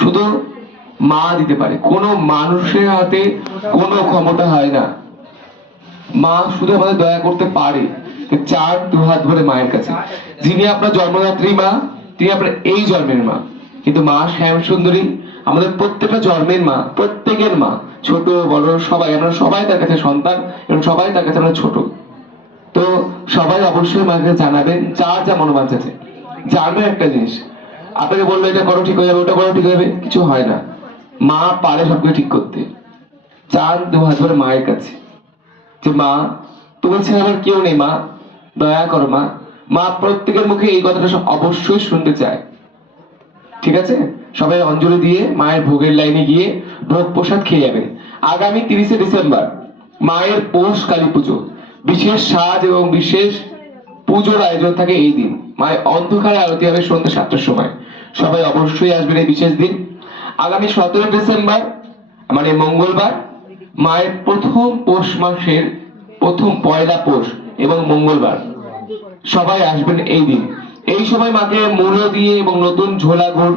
শুধু মা দিতে পারে। কোনো মানুষের হাতে কোনো ক্ষমতা হয় না। মা শুধু আমাদের দয়া করতে পারে। চার দু হাত ধরে মায়ের কাছে। যিনি আপনার জন্মদাত্রী মা, তিনি আপনার এই জন্মের মা। কিন্তু মা শ্যাম সুন্দরী, আমাদের প্রত্যেকটা জন্মের মা, প্রত্যেকের মা, ছোট, বড়, সবাই। আমরা সবাই তার কাছে সন্তান এবং সবাই তার কাছে আমরা ছোট। তো সবাই অবশ্যই মাকে জানাবেন, যার যা মনোবাঞ্ছা আছে। জানবেন একটা জিনিস আপনাকে বলল এটা করো, ঠিক হয়ে যাবে, ওটা করো, ঠিক হয়ে যাবে। কিছু হয় না। মা পারে সবকিছু ঠিক করতে। চার দু হাত ধরে মায়ের কাছে। যে মা, তোমার ছেলে আমার কেউ নেই মা। দয়া করো মা। মা প্রত্যেকের মুখে এই কথাটা সব অবশ্যই শুনতে চায়। ঠিক আছে? সবাই অঞ্জলি দিয়ে মায়ের ভোগের লাইনে গিয়ে ভোগ প্রসাদ খেয়ে যাবেন আগামী তিরিশে ডিসেম্বর, মায়ের পৌষ কালী পুজো। বিশেষ সাজ এবং বিশেষ পুজোর আয়োজন থাকে এই দিন। মায়ের অন্ধকারে আরতি হবে সন্ধ্যা সাতটার সময়। সবাই অবশ্যই আসবেন এই বিশেষ দিন। আগামী সতেরো ডিসেম্বর মানে মঙ্গলবার, মায়ের প্রথম পৌষ মাসের প্রথম পয়লা পৌষ এবং মঙ্গলবার। সবাই আসবেন এই দিন। এই সময় মাকে মূল্য দিয়ে এবং নতুন ঝোলা গুড়